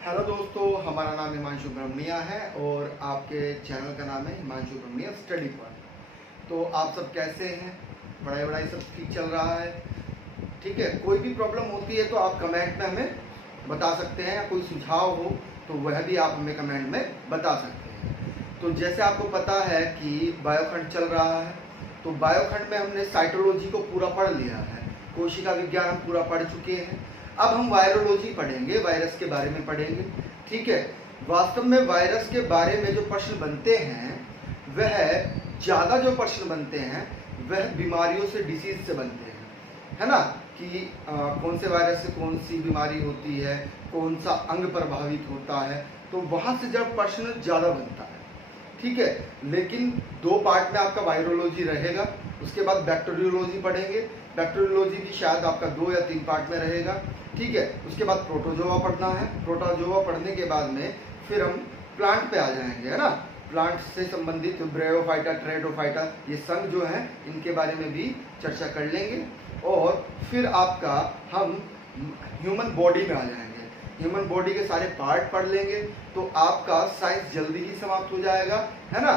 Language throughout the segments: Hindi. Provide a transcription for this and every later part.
हेलो दोस्तों, हमारा नाम हिमांशु ब्रह्मनिया है और आपके चैनल का नाम है हिमांशु ब्रह्मनिया स्टडी पॉइंट। तो आप सब कैसे हैं? पढ़ाई सब ठीक चल रहा है? ठीक है। कोई भी प्रॉब्लम होती है तो आप कमेंट में हमें बता सकते हैं, या कोई सुझाव हो तो वह भी आप हमें कमेंट में बता सकते हैं। तो जैसे आपको पता है कि बायोखंड चल रहा है, तो बायोखंड में हमने साइटोलॉजी को पूरा पढ़ लिया है, कोशिका विज्ञान हम पूरा पढ़ चुके हैं। अब हम वायरोलॉजी पढ़ेंगे, वायरस के बारे में पढ़ेंगे। ठीक है। वास्तव में वायरस के बारे में जो प्रश्न बनते हैं, वह ज़्यादा जो प्रश्न बनते हैं वह बीमारियों से, डिसीज से बनते हैं, है ना, कि कौन से वायरस से कौन सी बीमारी होती है, कौन सा अंग प्रभावित होता है, तो वहाँ से जब प्रश्न ज़्यादा बनता है। ठीक है। लेकिन दो पार्ट में आपका वायरोलॉजी रहेगा, उसके बाद बैक्टीरियोलॉजी पढ़ेंगे। बैक्टीरियोलॉजी भी शायद आपका 2 या 3 पार्ट में रहेगा। ठीक है। उसके बाद प्रोटोजोआ पढ़ना है। प्रोटोजोआ पढ़ने के बाद में फिर हम प्लांट पे आ जाएंगे, है ना। प्लांट से संबंधित ब्रायोफाइटा, टेरेडोफाइटा, ये संघ जो है इनके बारे में भी चर्चा कर लेंगे। और फिर आपका हम ह्यूमन बॉडी में आ जाएंगे, ह्यूमन बॉडी के सारे पार्ट पढ़ लेंगे, तो आपका साइंस जल्दी ही समाप्त हो जाएगा, है ना।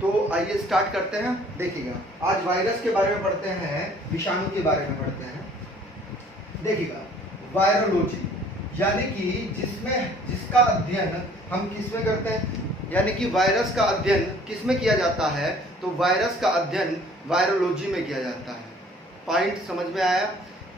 तो आइए स्टार्ट करते हैं। देखिएगा, आज वायरस के बारे में पढ़ते हैं, विषाणु के बारे में पढ़ते हैं। देखिएगा, वायरोलॉजी यानी कि जिसका अध्ययन हम किसमें करते हैं, यानी कि वायरस का अध्ययन किसमें किया जाता है, तो वायरस का अध्ययन वायरोलॉजी में किया जाता है। पॉइंट समझ में आया?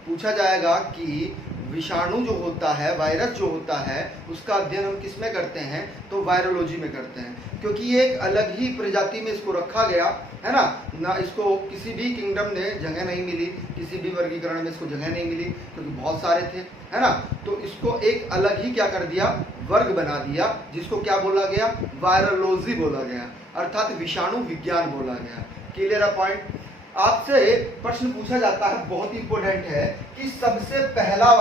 पूछा जाएगा कि विषाणु जो होता है, वायरस जो होता है, उसका अध्ययन हम किस में करते हैं, तो वायरोलॉजी में करते हैं, क्योंकि ये एक अलग ही प्रजाति में इसको रखा गया है ना इसको किसी भी किंगडम ने जगह नहीं मिली, किसी भी वर्गीकरण में इसको जगह नहीं मिली, क्योंकि बहुत सारे थे, है ना। तो इसको एक अलग ही क्या कर दिया, वर्ग बना दिया, जिसको क्या बोला गया, वायरोलॉजी बोला गया, अर्थात विषाणु विज्ञान बोला गया। क्लियर है पॉइंट? आपसे प्रश्न पूछा जाता है, बहुत इंपॉर्टेंट है, कि सबसे पहला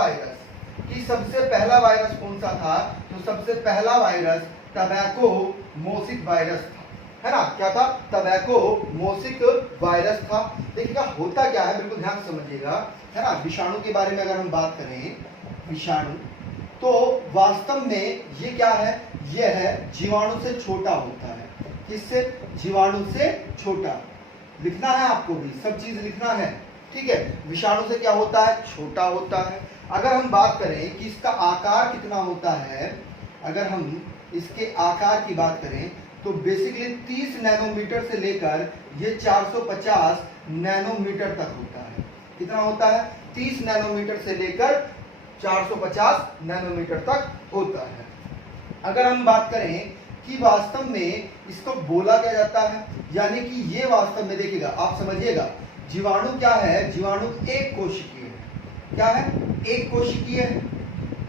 वायरस कौन सा था, तो सबसे पहला वायरस टबैकोमोसिक वायरस था, है ना। क्या था? टबैकोमोसिक वायरस था। देखिएगा होता क्या है, बिल्कुल ध्यान से समझिएगा, है ना। विषाणु के बारे में अगर हम बात करें, विषाणु तो वास्तव में ये क्या है, यह है जीवाणु से छोटा होता है। किससे? जीवाणु से छोटा। लिखना है आपको भी, सब चीज लिखना है। ठीक है। विषाणु से क्या होता है, छोटा होता है। अगर हम बात करें कि इसका आकार कितना होता है, अगर हम इसके आकार की बात करें तो बेसिकली 30 नैनोमीटर से लेकर ये 450 नैनोमीटर तक होता है। कितना होता है? 30 नैनोमीटर से लेकर 450 नैनोमीटर तक होता है। अगर हम बात करें कि वास्तव में इसको बोला क्या जाता है, यानी कि ये वास्तव में, देखिएगा आप समझिएगा, जीवाणु क्या है, जीवाणु एक कोशिकीय है। क्या है? एक कोशिकीय है।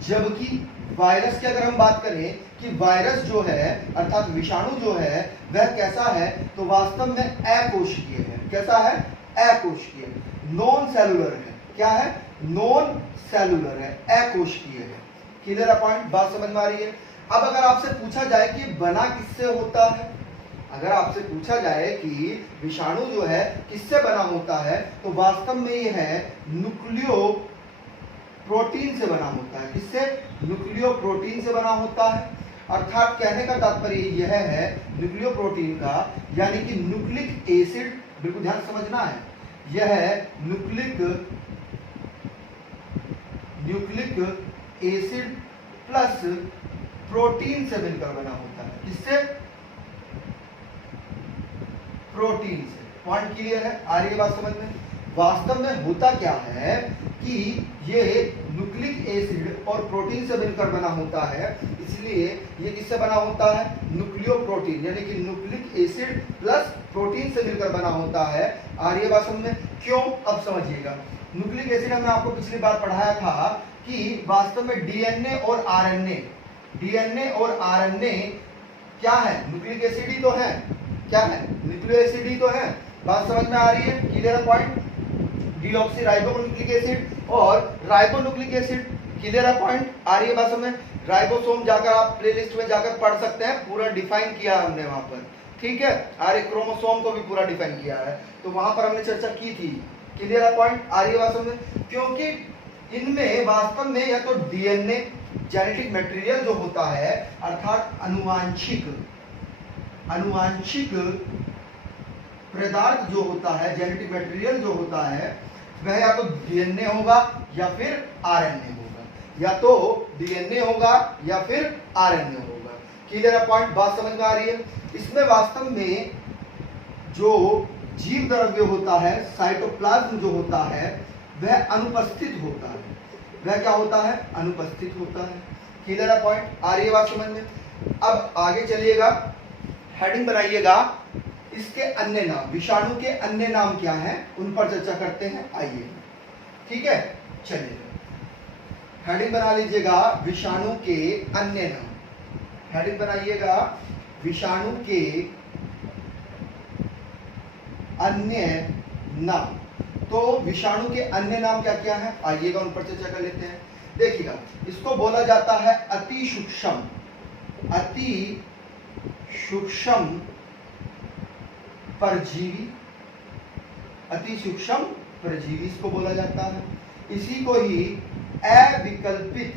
जबकि वायरस की अगर हम बात करें कि वायरस जो है, अर्थात विषाणु जो है, वह कैसा है, तो वास्तव में अकोशिकीय है। कैसा है? अकोशिकीय, नॉन सेलुलर है। क्या है? नॉन सेलुलर है, अकोशिकीय है। क्लियर है पॉइंट? बात समझ में आ रही है? अब अगर आपसे पूछा जाए कि बना किससे होता है, अगर आपसे पूछा जाए कि विषाणु जो है किससे बना होता है, तो वास्तव में ये है न्यूक्लियो प्रोटीन से बना होता है। किससे? न्यूक्लियो प्रोटीन से बना होता है। अर्थात कहने का तात्पर्य यह है न्यूक्लियो प्रोटीन का, यानी कि न्यूक्लिक एसिड, बिल्कुल ध्यान समझना है, यह है न्यूक्लिक एसिड प्लस प्रोटीन से मिलकर बना होता है। किससे? प्रोटीन से। पॉइंट क्लियर है? आ रही है बात समझ में? वास्तव में होता क्या है कि ये न्यूक्लिक एसिड और प्रोटीन से मिलकर बना होता है, इसलिए ये किससे बना होता है, न्यूक्लियो प्रोटीन, यानी कि न्यूक्लिक एसिड प्लस प्रोटीन से मिलकर बना होता है। आ रही है बात समझ में? क्यों? अब समझिएगा। न्यूक्लिक एसिड हमने आपको पिछली बार पढ़ाया था कि वास्तव में डीएनए और आरएनए क्या है? न्यूक्लिक एसिड ही तो है। क्या है? न्यूक्लिक एसिड ही तो है। बात समझ में आ रही है? Clear point? डीऑक्सीराइबोन्यूक्लिक एसिड और राइबोन्यूक्लिक एसिड। क्लियर है पॉइंट? आ रही है बात समझ में? राइबोसोम जाकर आप प्लेलिस्ट में जाकर पढ़ सकते हैं, पूरा डिफाइन किया है हमने वहां पर। ठीक है। आर्य क्रोमोसोम को भी पूरा डिफाइन किया है, तो वहां पर हमने चर्चा की थी। क्लियर है पॉइंट? आ रही है बात समझ में? क्योंकि इनमें वास्तव में या तो डीएनए जेनेटिक मटेरियल जो होता है, अर्थात अनुवांशिक पदार्थ जो होता है, जेनेटिक मटेरियल जो होता है, वह या तो डीएनए होगा या फिर आरएनए होगा, या तो डीएनए होगा या फिर आरएनए होगा। क्लियर है पॉइंट? बात समझ में आ रही है? इसमें वास्तव में जो जीव द्रव्य होता है, साइटोप्लाज्म जो होता है, वह अनुपस्थित होता है। वह क्या होता है? अनुपस्थित होता है। क्लियर है पॉइंट? आ रही है बात समझ में? अब आगे चलिएगा, हेडिंग बनाइएगा, इसके अन्य नाम, विषाणु के अन्य नाम क्या हैं, उन पर चर्चा करते हैं। आइए, ठीक है, चलिए हेडिंग बना लीजिएगा, विषाणु के अन्य नाम। हेडिंग बनाइएगा, विषाणु के अन्य नाम। तो विषाणु के अन्य नाम क्या क्या है, आइएगा उन पर चर्चा कर लेते हैं। देखिएगा, इसको बोला जाता है अति सूक्ष्म परजीवी। अति सूक्ष्म परजीवी इसको बोला जाता है। इसी को ही अविकल्पित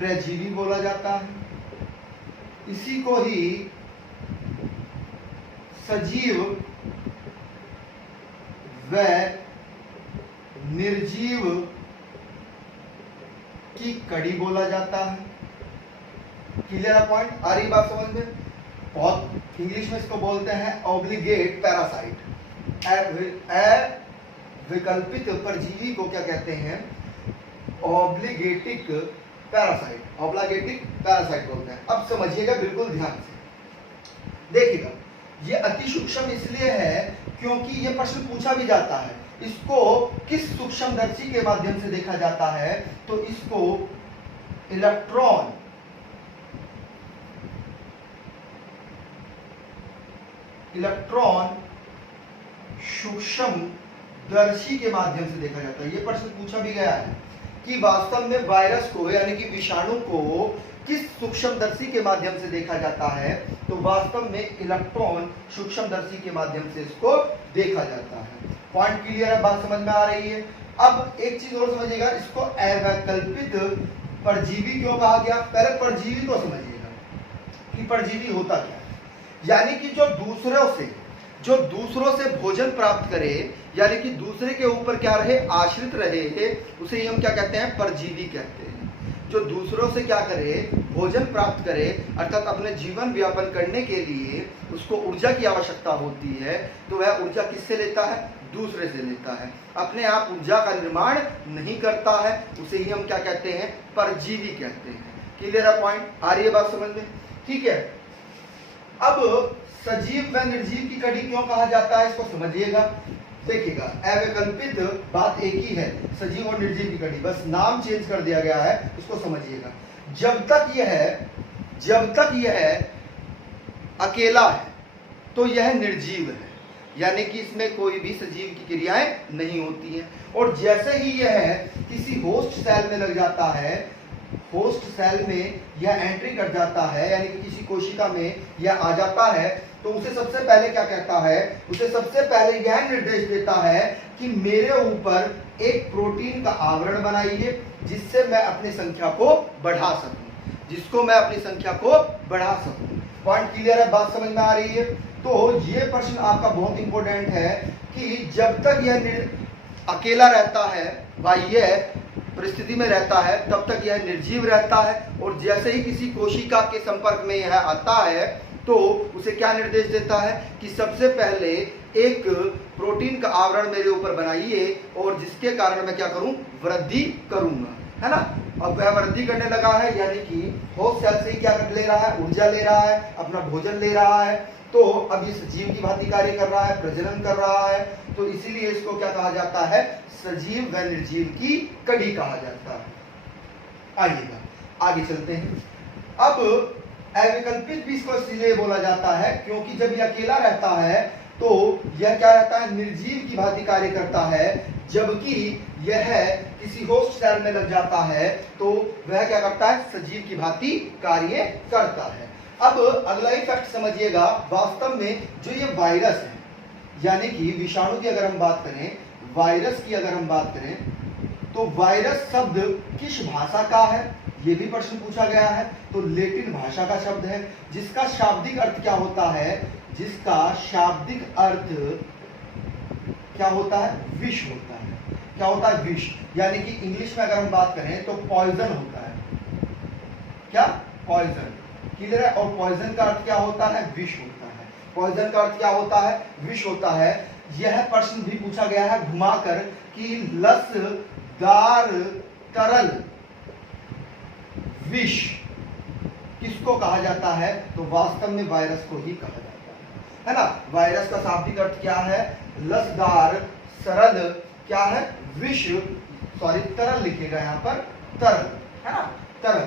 परजीवी बोला जाता है। इसी को ही सजीव व निर्जीव की कड़ी बोला जाता है। Clear point? आ रही बात समझ में? बहुत इंग्लिश में इसको बोलते हैं ऑब्लिगेट पैरासाइट। अविकल्पित परजीवी को क्या कहते हैं? ऑब्लिगेटिक पैरासाइट। ऑब्लिगेटिक पैरासाइट बोलते हैं। अब समझिएगा बिल्कुल ध्यान से। देखिएगा, ये अति सूक्ष्म इसलिए है क्योंकि ये प्रश्न पूछा भी जाता है, इसको किस सूक्ष्मदर्शी के माध्यम से देखा जाता है? तो इसको इलेक्ट्रॉन सूक्ष्मदर्शी के माध्यम से देखा जाता है। ये प्रश्न पूछा भी गया है कि वास्तव में वायरस को, यानी कि विषाणु को किस सूक्ष्मदर्शी के माध्यम से देखा जाता है? तो वास्तव में इलेक्ट्रॉन सूक्ष्मदर्शी के माध्यम से इसको देखा जाता है। पॉइंट क्लियर है? बात समझ में आ रही है? अब एक चीज और समझिएगा, इसको अवैकल्पित परजीवी क्यों कहा गया? पहले परजीवी को समझिएगा कि परजीवी होता क्या है। यानी कि जो दूसरों से भोजन प्राप्त करे, यानी कि दूसरे के ऊपर क्या रहे? आश्रित रहे, उसे ही हम क्या कहते हैं? परजीवी कहते हैं। जो दूसरों से क्या करे? भोजन प्राप्त करे, अर्थात अपने जीवन व्यापन करने के लिए उसको ऊर्जा की आवश्यकता होती है, तो वह ऊर्जा किससे लेता है? दूसरे से लेता है। अपने आप ऊर्जा का निर्माण नहीं करता है, उसे ही हम क्या कहते हैं? परजीवी कहते हैं। क्लियर है पॉइंट? आ रही है बात समझ में? ठीक है। अब सजीव व निर्जीव की कड़ी क्यों कहा जाता है, इसको समझिएगा। देखिएगा, अवैकल्पित बात एक ही है, सजीव और निर्जीव की कड़ी, बस नाम चेंज कर दिया गया है, इसको समझिएगा। जब तक यह अकेला है तो यह निर्जीव है, यानी कि इसमें कोई भी सजीव की क्रियाएं नहीं होती हैं। और जैसे ही यह किसी होस्ट सेल में लग जाता है, होस्ट सेल में यह एंट्री कर जाता है, यानी कि किसी कोशिका में यह आ जाता है, तो उसे सबसे पहले क्या कहता है? उसे सबसे पहले यह निर्देश देता है कि मेरे ऊपर एक प्रोटीन का आवरण बनाइए, जिससे मैं अपनी संख्या को बढ़ा सकूं, पॉइंट क्लियर है? बात समझ में आ रही है? तो ये प्रश्न आपका बहुत इंपॉर्टेंट है कि जब तक यह अकेला रहता है, बाह्य परिस्थिति में रहता है, तब तक यह निर्जीव रहता है। और जैसे ही किसी कोशिका के संपर्क में यह आता है, तो उसे क्या निर्देश देता है कि सबसे पहले एक प्रोटीन का आवरण मेरे ऊपर बनाइए, और जिसके कारण मैं क्या करूं? वृद्धि करूंगा, है ना। अब वह वृद्धि करने लगा है, यानी कि होस्ट सेल से ही क्या ले रहा है? ऊर्जा ले रहा है, अपना भोजन ले रहा है। तो अब इस जीव की भांति कार्य कर रहा है, प्रजनन कर रहा है, तो इसीलिए इसको क्या कहा जाता है? सजीव व निर्जीव की कड़ी कहा जाता है। आइएगा आगे चलते हैं। अब अविकल्पित भी इसको इसलिए बोला जाता है क्योंकि जब यह अकेला रहता है तो यह क्या रहता है? निर्जीव की भांति कार्य करता है, जबकि यह किसी होस्ट सेल में लग जाता है तो वह क्या करता है? सजीव की भांति कार्य करता है। अब अगला ही फैक्ट समझिएगा, वास्तव में जो ये वायरस है, यानी कि विषाणु की अगर हम बात करें, वायरस की अगर हम बात करें, तो तो वायरस शब्द किस भाषा का है, ये भी प्रश्न पूछा गया है। तो लेटिन भाषा का शब्द है, जिसका शाब्दिक अर्थ क्या होता है, जिसका शाब्दिक अर्थ क्या होता है, विष होता है। क्या होता है, विष। यानी कि इंग्लिश में अगर हम बात करें तो पॉइजन होता है। क्या, पॉइजन। क्लियर है। और पॉइजन का अर्थ क्या होता है, विष होता है। पॉइजन का अर्थ क्या होता है, विष होता है। यह प्रश्न भी पूछा गया है घुमाकर कि लसदार तरल विष किसको कहा जाता है, तो वास्तव में वायरस को ही कहा जाता है ना। वायरस का शाब्दिक अर्थ क्या है, लसदार सरल क्या है, विष, सॉरी तरल लिखिएगा यहाँ पर, तरल है ना, तरल,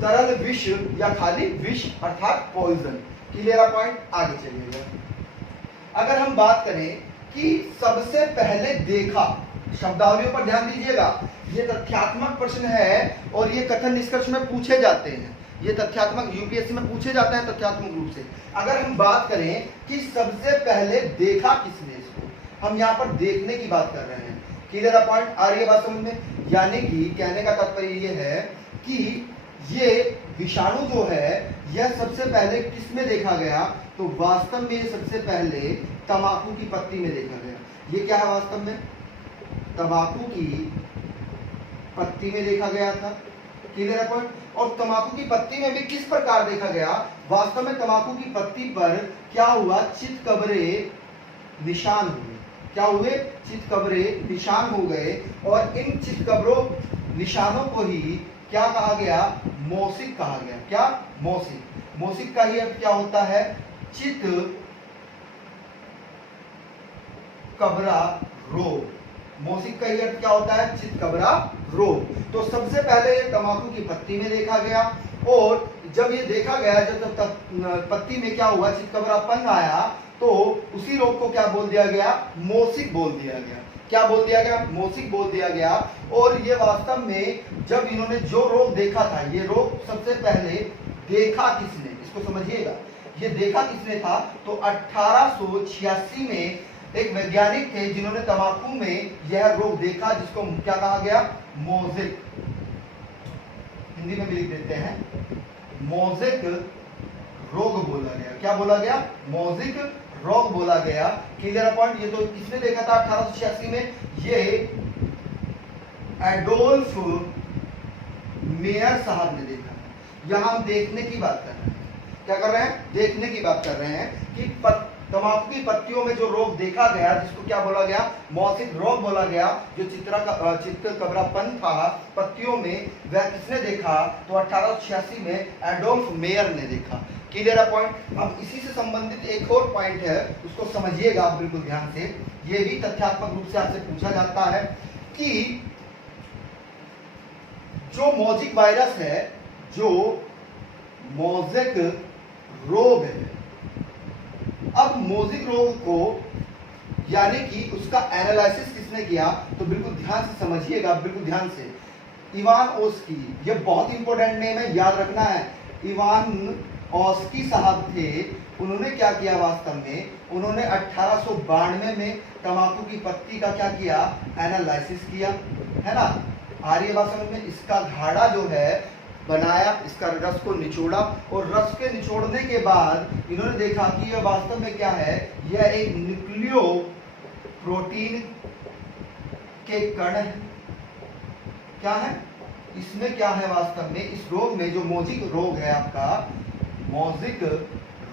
तरल विष या खाली विष अर्थात पॉइजन। Clear point. आगे चलिएगा। अगर हम बात करें कि सबसे पहले देखा, शब्दावलियों पर ध्यान दीजिएगा, ये तथ्यात्मक प्रश्न है और ये कथन निष्कर्ष में पूछे जाते हैं। ये तथ्यात्मक यूपीएससी में पूछे जाते हैं तथ्यात्मक रूप से। अगर हम बात करें कि सबसे पहले देखा किसने इसको, हम यहाँ पर देखने की बात कर रहे हैं। Clear point. आ रही है बात समझ में। यानी कि कहने का तात्पर्य ये है कि ये विषाणु जो है यह सबसे पहले किसमें देखा गया, तो वास्तव में सबसे पहले तंबाकू की पत्ती में देखा गया। ये क्या है, वास्तव में तंबाकू की पत्ती में देखा गया था। Clear point. और तंबाकू की पत्ती में भी किस प्रकार देखा गया, वास्तव में तंबाकू की पत्ती पर क्या हुआ, चितकबरे निशान हुए। क्या हुए, चितकबरे निशान हो गए। और इन चितकबरों निशानों को ही क्या कहा गया, मौसिक कहा गया। क्या, मौसिक। मौसिक का ही अर्थ क्या होता है, चित कबरा रोग। मौसिक का ही अर्थ क्या होता है, चितकबरा रोग। तो सबसे पहले ये तंबाकू की पत्ती में देखा गया, और जब ये देखा गया, जब पत्ती में क्या हुआ, चितकबरापन आया, तो उसी रोग को क्या बोल दिया गया, मौसिक बोल दिया गया। क्या बोल दिया गया, मौसिक बोल दिया गया। और ये वास्तव में जब इन्होंने जो रोग देखा था, ये रोग सबसे पहले देखा किसने, इसको समझिएगा, ये देखा किसने था, तो 1886 में एक वैज्ञानिक थे जिन्होंने तंबाकू में यह रोग देखा, जिसको क्या कहा गया, मोज़ेक। हिंदी में भी लिख देते हैं, मोज़ेक रोग बोला गया। क्या बोला गया, मोज़ेक रोग बोला गया। Clear point. ये तो किसने देखा था 1886 में, ये एडोल्फ मेयर साहब ने देखा। यहां हम देखने की बात कर रहे हैं। क्या कर रहे हैं, देखने की बात कर रहे हैं कि तंबाकू की पत्तियों में जो रोग देखा गया, जिसको क्या बोला गया, मौसिक रोग बोला गया, जो चितकबरापन था पत्तियों में, वह किसने देखा, तो 1886 में एडोल्फ मेयर ने देखा। Clear point. अब इसी से संबंधित एक और पॉइंट है, उसको समझिएगा आप बिल्कुल ध्यान से। ये भी तथ्यात्मक रूप से आपसे पूछा जाता है कि जो मोज़ेक वायरस है, जो मोज़ेक रोग है, अब मोज़ेक रोग को यानी कि उसका एनालिसिस किसने किया, तो बिल्कुल ध्यान से समझिएगा, बिल्कुल ध्यान से। इवान ओस्की, ये बहुत इंपॉर्टेंट नेम है, याद रखना है। इवान ओस्की साहब थे, उन्होंने क्या किया, वास्तव में उन्होंने 1892 में तंबाकू की पत्ती का क्या किया, एनालिसिस किया, है ना। आर्य बात समझ में। इसका घाड़ा जो है बनाया, इसका रस को निचोड़ा, और रस के निचोड़ने के बाद इन्होंने देखा कि यह वास्तव में क्या है, यह एक न्यूक्लियो प्रोटीन के कण है। क्या है, इसमें क्या है, वास्तव में इस रोग में, जो मोज़ेक रोग है आपका, मोज़ेक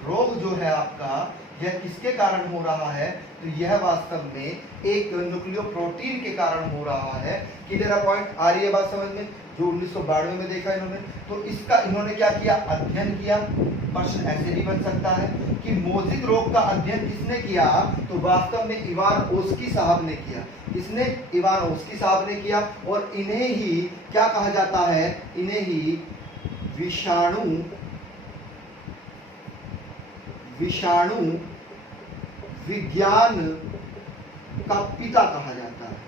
रोग जो है आपका, यह किसके कारण हो रहा है, तो यह वास्तव में एक न्यूक्लियो प्रोटीन के कारण हो रहा है। Clear point. आ रही है बात समझ में। जो 1992 में देखा इन्होंने, तो इसका इन्होंने क्या किया, अध्ययन किया। प्रश्न ऐसे भी बन सकता है कि मोज़ेक रोग का अध्ययन किसने किया, तो वास्तव में इवान ओस्की साहब ने किया। इसने इवान ओस्की साहब ने किया, और इन्हें ही क्या कहा जाता है, इन्हें ही विषाणु विज्ञान का पिता कहा जाता है।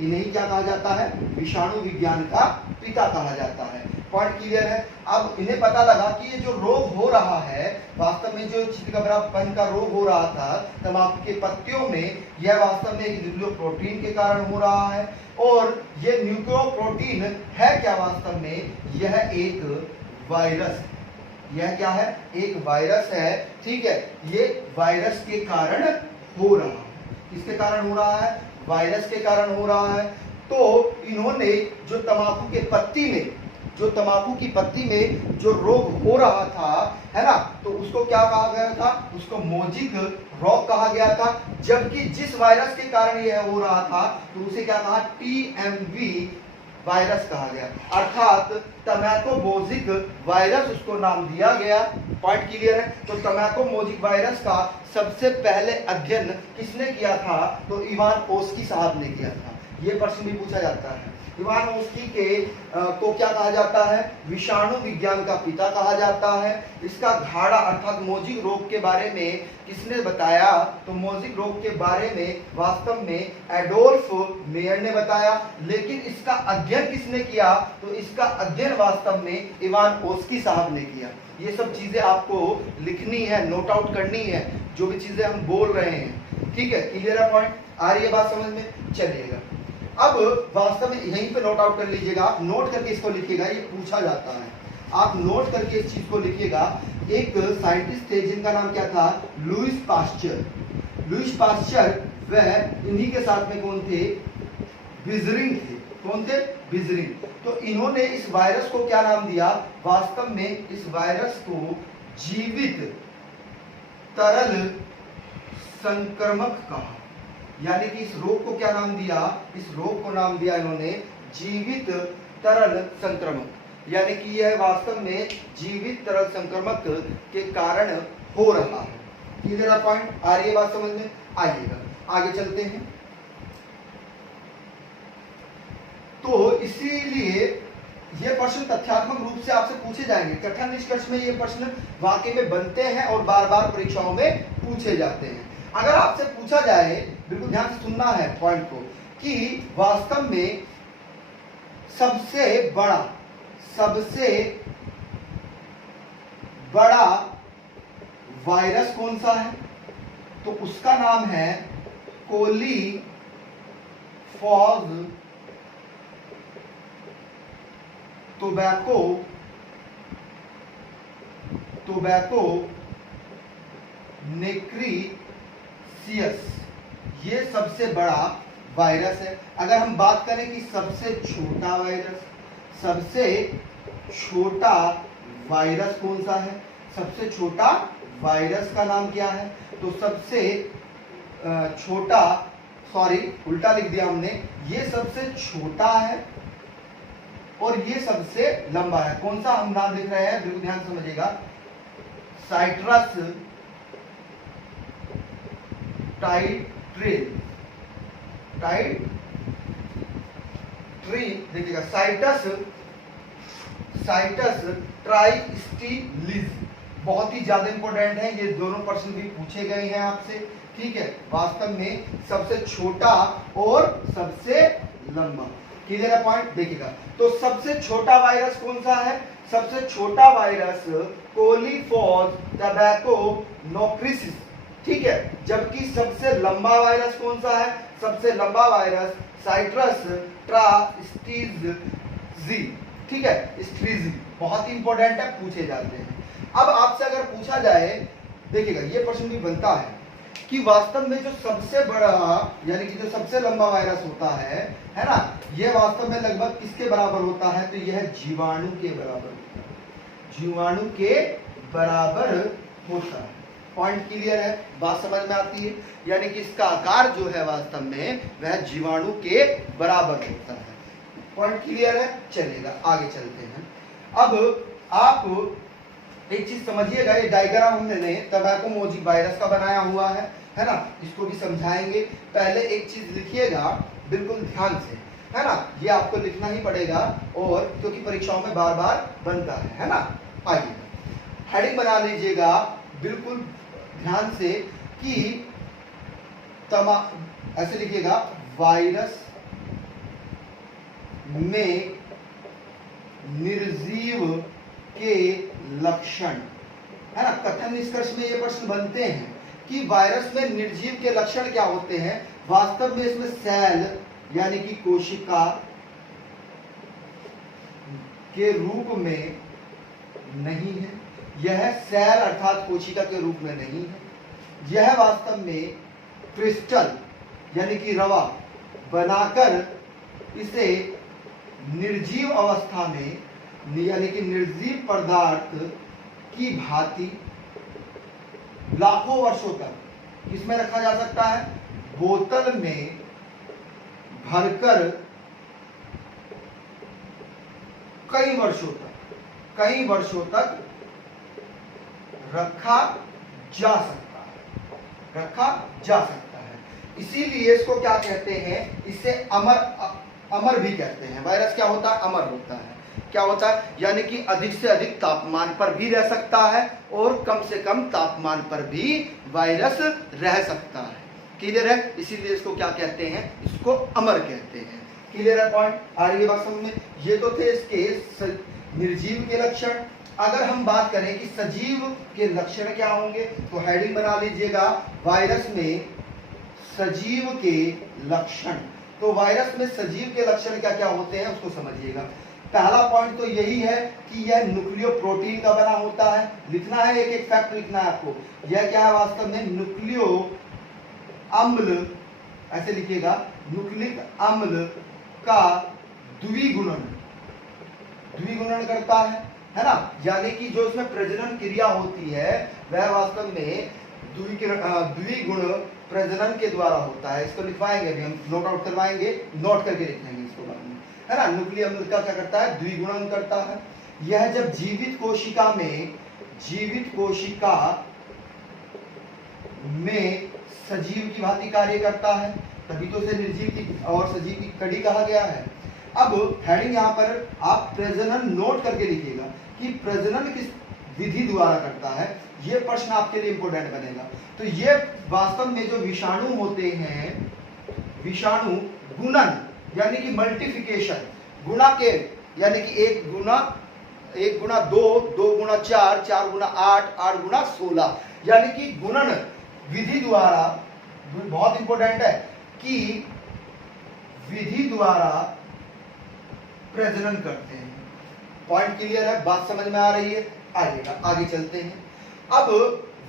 इन्हें क्या कहा जाता है, विषाणु विज्ञान का पिता कहा जाता है। पॉइंट क्लियर है। अब इन्हें पता लगा कि ये जो रोग हो रहा है, वास्तव में जो चितकबरापन का रोग हो रहा था तंबाकू के पत्तियों में, यह वास्तव में एक न्यूक्लियोप्रोटीन के कारण हो रहा है। और ये न्यूक्लियोप्रोटीन है क्या वास्तव में? यह एक वायरस है। यह क्या है? एक वायरस है, ठीक है। ये वायरस के कारण हो रहा है। किसके कारण हो रहा है? वायरस के कारण हो रहा है। तो इन्होंने जो तंबाकू के पत्ती में, जो तंबाकू की पत्ती में जो रोग हो रहा था, है ना, तो उसको क्या कहा गया था? उसको मोजिक रोग कहा गया था। जबकि जिस वायरस के कारण यह हो रहा था तो उसे क्या कहा? टीएमवी वायरस कहा गया, अर्थात टमैको मोजिक वायरस उसको नाम दिया गया। पॉइंट क्लियर है। तो टमैको मोजिक वायरस का सबसे पहले अध्ययन किसने किया था? तो इवान ओस्की साहब ने किया था। ये प्रश्न भी पूछा जाता है। इवान ओस्की को क्या कहा जाता है? विषाणु विज्ञान का पिता कहा जाता है। इसका घाड़ा अर्थात मोजिक रोग के बारे में किसने बताया? तो मोजिक रोग के बारे में वास्तव में एडोल्फ मेयर ने बताया। लेकिन इसका अध्ययन किसने किया? तो इसका अध्ययन वास्तव में इवान ओस्की साहब ने किया। ये सब चीजें आपको लिखनी है, नोट आउट करनी है, जो भी चीजें हम बोल रहे हैं, ठीक है। क्लियर है पॉइंट? आ रही है बात समझ में? चलिएगा। अब वास्तव में यहीं पे नोट आउट कर लीजिएगा, आप नोट करके इसको लिखिएगा, ये पूछा जाता है। आप नोट करके इस चीज को लिखिएगा। एक साइंटिस्ट थे जिनका नाम क्या था? Lewis pasture. लुईस पास्चर वह इन्हीं के साथ में कौन थे? बिजरिंग थे। कौन थे? बिजरिंग। तो इन्होंने इस वायरस को क्या नाम दिया? वास्तव में इस वायरस को जीवित तरल संक्रमक कहा। यानी कि इस रोग को क्या नाम दिया? इस रोग को नाम दिया इन्होंने जीवित तरल संक्रमक। यानी कि यह वास्तव में जीवित तरल संक्रमक के कारण हो रहा है। Clear point? आ रही है बात समझ में? आइएगा आगे चलते हैं। तो इसीलिए ये प्रश्न तथ्यात्मक रूप से आपसे पूछे जाएंगे। कथन निष्कर्ष में ये प्रश्न वाकई में बनते हैं और बार बार परीक्षाओं में पूछे जाते हैं। अगर आपसे पूछा जाए, बिल्कुल ध्यान से सुनना है पॉइंट को, कि वास्तव में सबसे बड़ा वायरस कौन सा है? तो उसका नाम है कोलीफॉज टोबैको नेक्रिसियस। ये सबसे बड़ा वायरस है। अगर हम बात करें कि सबसे छोटा वायरस कौन सा है? सबसे छोटा वायरस का नाम क्या है? तो सबसे छोटा, सॉरी उल्टा लिख दिया हमने, ये सबसे छोटा है और ये सबसे लंबा है। कौन सा हम नाम लिख रहे हैं? बिल्कुल ध्यान समझिएगा। साइट्रस टाइट्रिल, देखिएगा, साइटस ट्राइस्टिलिस। बहुत ही ज्यादा इंपॉर्टेंट है, ये दोनों प्रश्न भी पूछे गए हैं आपसे, ठीक है। वास्तव में सबसे छोटा और सबसे लंबा। क्लियर है पॉइंट? देखिएगा, तो सबसे छोटा वायरस कौन सा है? सबसे छोटा वायरस कोलीफॉज टोबैको नोक्रिसिस, ठीक है। जबकि सबसे लंबा वायरस कौन सा है? सबसे लंबा वायरस साइट्रस ट्राइस्टिलिस, ठीक है, स्ट्रीजी। बहुत ही इंपॉर्टेंट है, पूछे जाते हैं। अब आपसे अगर पूछा जाए, देखिएगा ये प्रश्न भी बनता है कि वास्तव में जो सबसे बड़ा यानी कि जो सबसे लंबा वायरस होता है ना, यह वास्तव में लगभग किसके बराबर होता है? तो यह जीवाणु के बराबर होता है। जीवाणु के बराबर होता है। पॉइंट क्लियर है? बात समझ में आती है? यानी कि इसका आकार जो है वास्तव में वह जीवाणु के बराबर होता है। पॉइंट क्लियर है? चलिएगा आगे चलते हैं। अब आप एक चीज समझिएगा, ये डायग्राम हमने टोबैको मोजिक वायरस का बनाया हुआ है ना, इसको भी समझाएंगे। पहले एक चीज लिखिएगा बिल्कुल ध्यान से, है ना, ये आपको लिखना ही पड़ेगा, और क्योंकि परीक्षाओं में बार बार बनता है ना। आइए हेडिंग बना लीजिएगा बिल्कुल ध्यान से कि ऐसे लिखिएगा, वायरस में निर्जीव के लक्षण, है ना। कथन निष्कर्ष में ये प्रश्न बनते हैं कि वायरस में निर्जीव के लक्षण क्या होते हैं। वास्तव में इसमें सेल यानी कि कोशिका के रूप में नहीं है, यह सेल अर्थात कोशिका के रूप में नहीं है, यह वास्तव में क्रिस्टल यानी कि रवा बनाकर इसे निर्जीव अवस्था में यानी कि निर्जीव पदार्थ की भांति लाखों वर्षों तक इसमें रखा जा सकता है। बोतल में भरकर कई वर्षों तक रखा जा सकता है। इसीलिए इसको क्या कहते हैं, इसे अमर भी कहते हैं। वायरस क्या होता है, अमर होता है। क्या होता है, यानी कि अधिक से अधिक तापमान पर भी रह सकता है और कम से कम तापमान पर भी वायरस रह सकता है। क्लियर है, इसीलिए इसको क्या कहते हैं, इसको अमर कहते हैं। क्लियर है पॉइंट, आ रही है बात समझ में। ये तो थे इसके निर्जीव के लक्षण। अगर हम बात करें कि सजीव के लक्षण क्या होंगे, तो हेडिंग बना लीजिएगा, वायरस में सजीव के लक्षण। तो वायरस में सजीव के लक्षण क्या क्या होते हैं उसको समझिएगा। पहला पॉइंट तो यही है कि यह न्यूक्लियो प्रोटीन का बना होता है। लिखना है, एक एक फैक्ट लिखना है आपको। यह क्या है, वास्तव में न्यूक्लियो अम्ल, ऐसे लिखिएगा, न्यूक्लिक अम्ल का द्विगुणन करता है ना। यानी कि जो इसमें प्रजनन क्रिया होती है वह वास्तव में द्विगुण प्रजनन के द्वारा होता है। इसको लिखवाएंगे, अभी हम नोट आउट करवाएंगे, नोट करके लिखेंगे इसको बाद में, है ना। न्यूक्लियर अम्ल का क्या करता है, द्विगुणन करता है। यह जब जीवित कोशिका में सजीव की भांति कार्य करता है, तभी तो उसे निर्जीव की और सजीव की कड़ी कहा गया है। अब हेडिंग यहाँ पर आप प्रजनन नोट करके लिखिएगा कि प्रजनन किस विधि द्वारा करता है। ये प्रश्न आपके लिए इंपॉर्टेंट बनेगा। तो ये वास्तव में जो विषाणु होते हैं, विषाणु गुणन यानी कि मल्टीप्लिकेशन, गुणा के यानी कि 1 गुणा 2, 2 गुणा 4, 4 गुणा 8, 8 गुणा 16, यानी कि गुणन विधि द्वारा, बहुत इंपॉर्टेंट है कि विधि द्वारा प्रजनन करते हैं। पॉइंट क्लियर है, बात समझ में आ रही है। आइएगा आगे चलते हैं। अब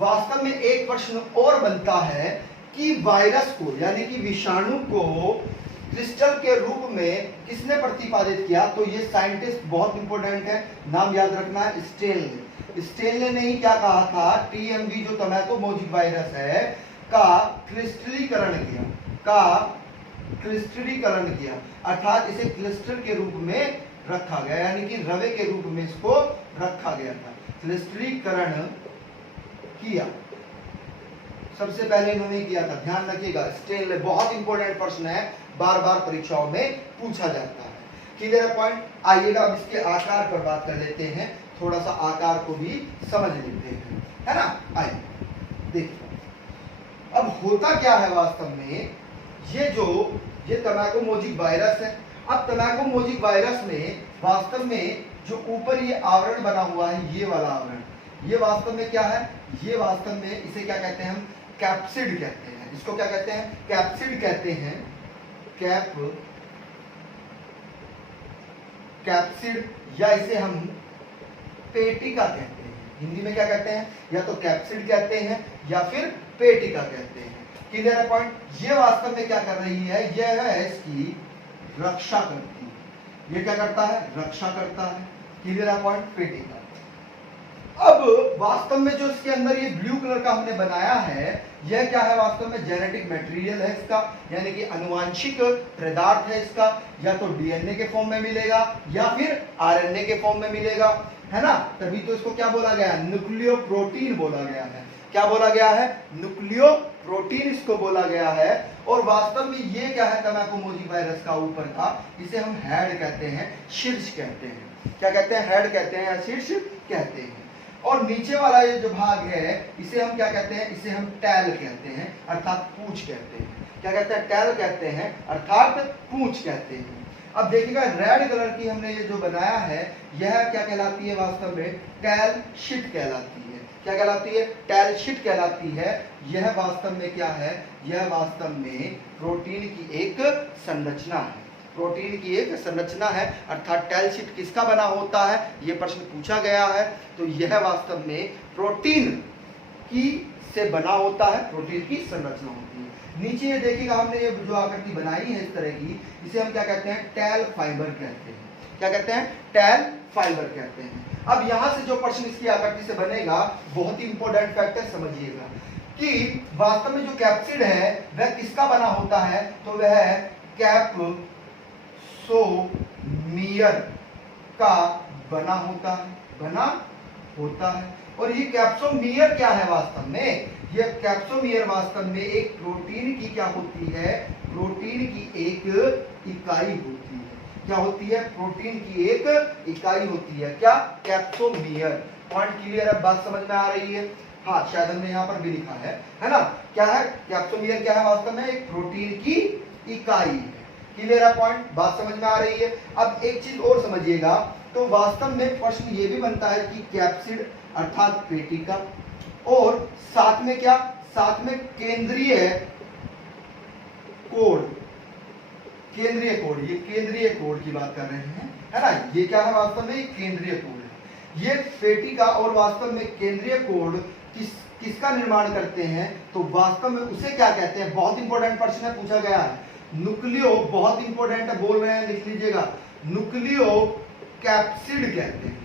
वास्तव में एक प्रश्न और बनता है कि वायरस को यानी कि विषाणु को क्रिस्टल के रूप में किसने प्रतिपादित किया। तो ये साइंटिस्ट बहुत इंपॉर्टेंट है, नाम याद रखना है, स्टेनले ने ही क्या कहा था, टीएमवी जो टोमेटो मोजिक वायरस है का क्लिस्टरीकरण किया, अर्थात इसे क्लिस्टर के रूप में रखा गया, यानी कि रवे के रूप में इसको रखा गया था। क्लिस्टरीकरण किया सबसे पहले इन्होंने किया था, ध्यान रखिएगा। स्टेनले बहुत इंपॉर्टेंट प्रश्न है, बार बार परीक्षाओं में पूछा जाता है। Clear point. आइएगा अब इसके आकार पर बात कर लेते हैं, थोड़ा सा आकार को भी समझ लेते हैं, है ना। आइए देखिए अब होता क्या है वास्तव में, ये टोमेटो मोजिक वायरस है। अब टोमेटो मोजिक वायरस में वास्तव में जो ऊपर ये आवरण बना हुआ है, ये वाला आवरण, ये वास्तव में क्या है, ये वास्तव में इसे क्या कहते हैं हम, कैप्सिड कहते हैं। इसको क्या कहते हैं, कैप्सिड कहते हैं। कैप्सिड या इसे हम पेटिका कहते हैं। हिंदी में क्या कहते हैं, या तो कैप्सिड कहते हैं या फिर पेटिका कहते हैं। क्लियर है पॉइंट। ये वास्तव में क्या कर रही है, यह है इसकी रक्षा करती है। ये क्या करता है, रक्षा करता है। क्लियर है पॉइंट, पेटिका। अब वास्तव में जो इसके अंदर ये ब्लू कलर का हमने बनाया है, यह क्या है, वास्तव में जेनेटिक मटेरियल है इसका, यानी कि अनुवांशिक पदार्थ है इसका। या तो डीएनए के फॉर्म में मिलेगा या फिर आरएनए के फॉर्म में मिलेगा, है ना। तभी तो इसको क्या बोला गया, न्यूक्लियो प्रोटीन बोला गया है। क्या बोला गया है, न्यूक्लियो प्रोटीन इसको बोला गया है। और वास्तव में ये क्या है, टोमेटो मोजिक वायरस का ऊपर का, इसे हम हेड कहते हैं, शीर्ष कहते हैं। क्या कहते हैं, हेड कहते हैं या शीर्ष कहते हैं। और नीचे वाला ये जो भाग है, इसे हम क्या कहते हैं, इसे हम टैल कहते हैं, अर्थात पूंछ कहते हैं। क्या कहते हैं, टैल कहते हैं अर्थात पूंछ कहते हैं। अब देखिएगा रेड कलर की हमने ये जो बनाया है, यह क्या कहलाती है वास्तव में? टेल शीट कहलाती है। क्या कहलाती है? टेल शीट कहलाती है। यह वास्तव में क्या है? यह वास्तव में प्रोटीन की एक संरचना है। प्रोटीन की एक संरचना है, अर्थात टेल शीट किसका बना होता है, यह प्रश्न पूछा गया है। तो यह वास्तव में प्रोटीन की से बना होता है, प्रोटीन की संरचना होती है। नीचे ये देखिएगा हमने ये जो आकृति बनाई है इस तरह की, इसे हम क्या कहते हैं? टेल फाइबर कहते हैं। क्या कहते हैं? टेल फाइबर कहते हैं। अब यहां से जो प्रश्न इसकी आकृति से बनेगा, बहुत ही इंपॉर्टेंट फैक्ट है, समझिएगा कि वास्तव में जो कैप्सिड है वह किसका बना होता है? तो वह कैप्सोमियर का बना होता है। और ये कैप्सोमियर क्या है वास्तव में? ये कैप्सोमियर वास्तव में एक प्रोटीन की क्या होती है? प्रोटीन की एक इकाई होती है। क्या होती है? प्रोटीन की एक इकाई होती है। क्या? कैप्सोमियर। पॉइंट क्लियर है? बात समझ में आ रही है? हाँ, शायद हमने यहाँ पर भी लिखा है ना? क्या है कैप्सोमियर? क्या है वास्तव में? एक प्रोटीन की इकाई है। क्लियर है पॉइंट? बात समझ में आ रही है? अब एक चीज और समझिएगा, तो वास्तव में प्रश्न ये भी बनता है कि कैप्सिड अर्थात पेटिका, और साथ में क्या? साथ में केंद्रीय कोड। केंद्रीय कोड, ये केंद्रीय कोड की बात कर रहे हैं, है ना? ये क्या है वास्तव में? केंद्रीय कोड है। ये पेटिका और वास्तव में केंद्रीय कोड किसका निर्माण करते हैं? तो वास्तव में उसे क्या कहते हैं? बहुत इंपॉर्टेंट प्रश्न है, पूछा गया है। न्यूक्लियो, बहुत इंपॉर्टेंट है, बोल रहे हैं, लिख लीजिएगा। न्यूक्लियो कैप्सिड कहते हैं।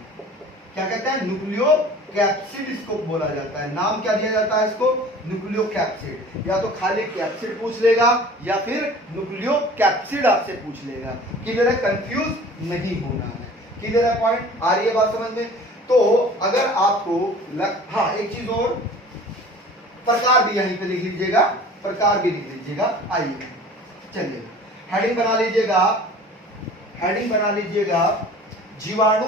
क्या कहते हैं? न्यूक्लियो कैप्सिड इसको बोला जाता है। नाम क्या दिया जाता है इसको? Nucleo capsid. या तो खाली कैप्सिड पूछ लेगा या फिर न्यूक्लियो कैप्सिड आपसे पूछ लेगा। क्लियर है? कंफ्यूज नहीं होना है। क्लियर है पॉइंट? आ रही है बात समझ में? तो अगर आपको हाँ, एक चीज और, प्रकार भी यहीं पे लिख लीजिएगा, प्रकार भी लिख लीजिएगा। आइए चलिए हेडिंग बना लीजिएगा। हेडिंग बना लीजिएगा जीवाणु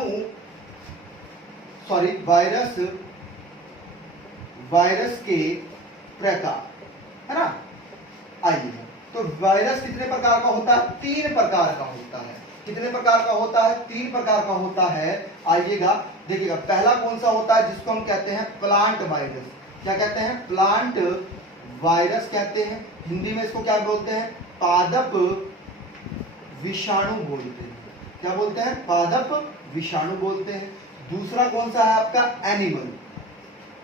वायरस के प्रकार, है ना? आइए, तो वायरस कितने प्रकार का होता है? 3 प्रकार का होता है। कितने प्रकार का होता है? 3 प्रकार का होता है। आइएगा देखिएगा, पहला कौन सा होता है? जिसको हम कहते हैं प्लांट वायरस। क्या कहते हैं? प्लांट वायरस कहते हैं। हिंदी में इसको क्या बोलते हैं? पादप विषाणु बोलते हैं। क्या बोलते हैं? पादप विषाणु बोलते हैं। दूसरा कौन सा है आपका?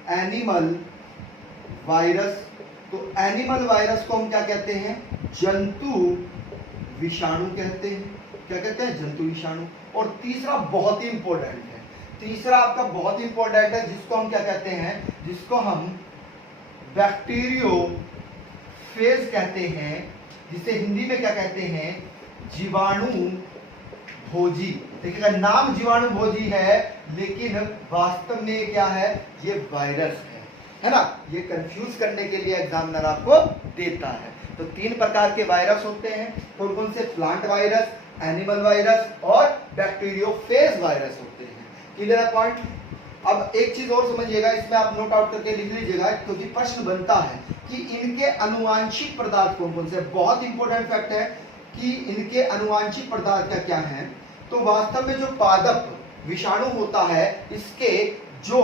Animal virus. तो एनिमल वायरस को हम क्या कहते हैं? जंतु विषाणु कहते हैं। क्या कहते हैं? जंतु विषाणु। और तीसरा बहुत ही इंपॉर्टेंट है, तीसरा आपका बहुत इंपॉर्टेंट है, जिसको हम क्या कहते हैं? जिसको हम बैक्टीरियोफेज कहते हैं, जिसे हिंदी में क्या कहते हैं? जीवाणु भोजी। देखिएगा, नाम जीवाणु भोजी है, लेकिन वास्तव में क्या है? ये वायरस है ना? ये कंफ्यूज करने के लिए एग्जामिनर आपको देता है। तो 3 प्रकार के वायरस होते हैं। कौन कौन से? प्लांट वायरस, एनिमल वायरस और बैक्टीरियोफेज वायरस होते हैं। क्लियर है पॉइंट? अब एक चीज और समझिएगा, इसमें आप नोट आउट करके लिख लीजिएगा, क्योंकि प्रश्न बनता है कि इनके अनुवांशिक पदार्थ कौन कौन से। बहुत इंपॉर्टेंट फैक्ट है कि इनके अनुवांशिक पदार्थ क्या है। तो वास्तव में जो पादप विषाणु होता है, इसके जो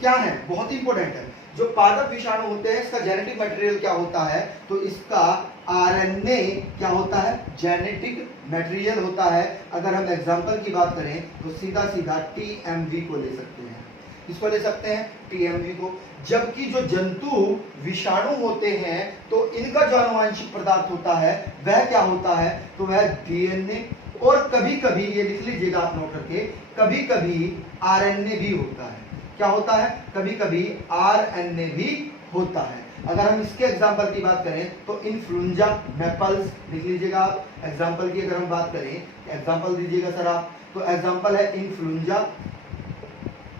क्या है, बहुत इंपॉर्टेंट है, जो पादप विषाणु होते हैं, इसका जेनेटिक मटेरियल क्या होता है? तो इसका आरएनए क्या होता है? जेनेटिक मटेरियल होता है। अगर हम एग्जांपल की बात करें तो सीधा टीएमवी को ले सकते हैं। किसको ले सकते हैं? टीएमवी को। जबकि जो जंतु विषाणु होते हैं, तो इनका जो आनुवंशिक पदार्थ होता है वह क्या होता है? तो वह डीएनए, और कभी कभी ये लिख लीजिएगा आप नोट करके, कभी कभी आरएनए भी होता है। क्या होता है? कभी कभी आरएनए भी होता है। अगर हम इसके एग्जाम्पल की बात करें तो इन्फ्लुएंजा, मेपल्स लिख लीजिएगा आप। एग्जाम्पल की अगर हम बात करें, एग्जाम्पल दीजिएगा सर आप, तो एग्जाम्पल है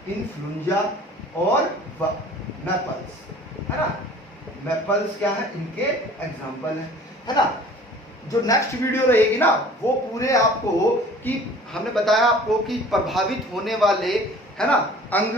इन्फ्लुएंजा और मेपल्स, है ना? मेपल्स क्या है? इनके एग्जाम्पल है ना? जो नेक्स्ट वीडियो रहेगी ना, वो पूरे आपको कि हमने बताया आपको कि प्रभावित होने वाले, है ना, अंग,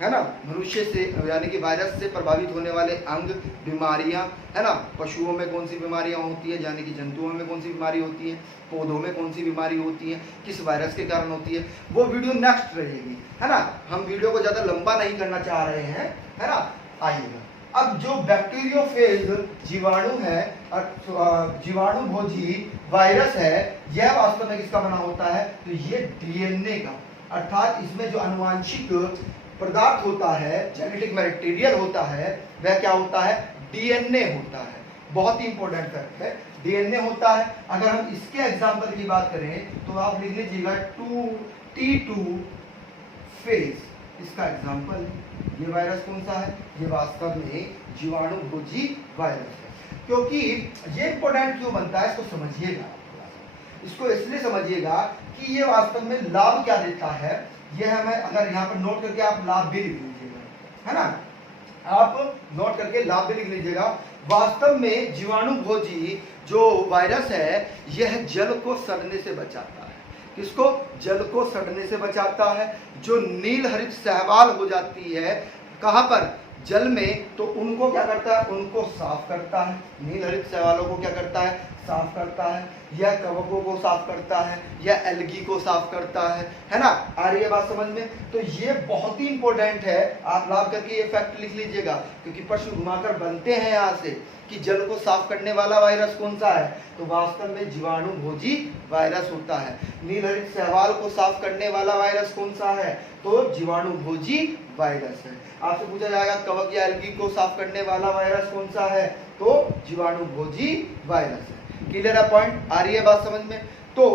है ना, मनुष्य से यानी कि वायरस से प्रभावित होने वाले अंग, बीमारियां, है ना, पशुओं में कौन सी बीमारियां होती है, यानी कि जंतुओं में कौन सी बीमारी होती है, पौधों में कौन सी बीमारी होती है, किस वायरस के कारण होती है, वो वीडियो नेक्स्ट रहेगी, है ना। हम वीडियो को ज़्यादा लंबा नहीं करना चाह रहे हैं, है ना। आइएगा, अब जो बैक्टीरियोफेज जीवाणु है, जीवाणु भोजी वायरस है, यह वास्तव में किसका बना होता है, तो ये डीएनए का, अर्थात इसमें जो आनुवांशिक पदार्थ होता है, जेनेटिक मटेरियल होता है, वह क्या होता है, डीएनए होता है। बहुत ही इंपॉर्टेंट फैक्ट है, डीएनए होता है। अगर हम इसके एग्जांपल की बात करें तो आप लिख लीजिएगा T2 फेज, इसका एग्जांपल ये वायरस कौन सा है, ये वास्तव में जीवाणु भोजी वायरस है। क्योंकि ये इंपॉर्टेंट क्यों बनता है, इसको समझिएगा, इसको इसलिए समझिएगा कि ये वास्तव में लाभ क्या देता है। ये हमें अगर यहाँ पर नोट करके आप लाभ भी लिख लीजिएगा, है ना, आप नोट करके लाभ भी लिख लीजिएगा। वास्तव में जीवाणु भोजी जो वायरस है, यह जल को सड़ने से बचाता है। किसको, जल को सड़ने से बचाता है। जो नील हरित शैवाल हो जाती है कहाँ पर, जल में, तो उनको क्या करता है, उनको साफ करता है। नील हरित शैवालों को क्या करता है, साफ करता है। यह कवकों को साफ करता है, यह एल्गी को साफ करता है ना। आ रही है बात समझ में। तो ये बहुत ही इंपॉर्टेंट है, आप लाभ करके ये फैक्ट लिख लीजिएगा, क्योंकि प्रश्न घुमाकर बनते हैं यहाँ से कि जल को साफ करने वाला वायरस कौन सा है, तो वास्तव में जीवाणु भोजी वायरस होता है। नील हरित शैवाल को साफ करने वाला वायरस कौन सा है, तो जीवाणु भोजी वायरस है। आपसे पूछा जाएगा कवक या एल्गी को साफ करने वाला वायरस कौन सा है, तो जीवाणु भोजी वायरस है। क्लियर है पॉइंट, आ रही है बात समझ में। तो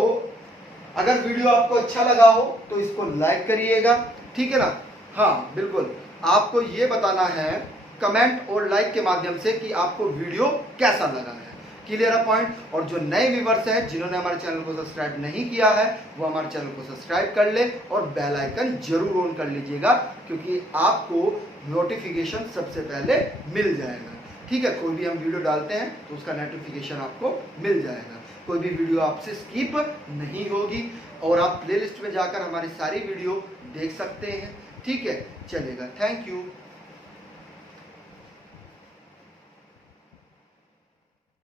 अगर वीडियो आपको अच्छा लगा हो तो इसको लाइक करिएगा, ठीक है ना। हाँ बिल्कुल, आपको ये बताना है कमेंट और लाइक के माध्यम से कि आपको वीडियो कैसा लगा है। क्लियर है पॉइंट। और जो नए व्यूवर्स हैं जिन्होंने हमारे चैनल को सब्सक्राइब नहीं किया है, वो हमारे चैनल को सब्सक्राइब कर ले और बेल आइकन जरूर ऑन कर लीजिएगा, क्योंकि आपको नोटिफिकेशन सबसे पहले मिल जाएगा, ठीक है। कोई भी हम वीडियो डालते हैं तो उसका नोटिफिकेशन आपको मिल जाएगा, कोई भी वीडियो आपसे स्किप नहीं होगी, और आप प्लेलिस्ट में जाकर हमारी सारी वीडियो देख सकते हैं, ठीक है। चलेगा, थैंक यू।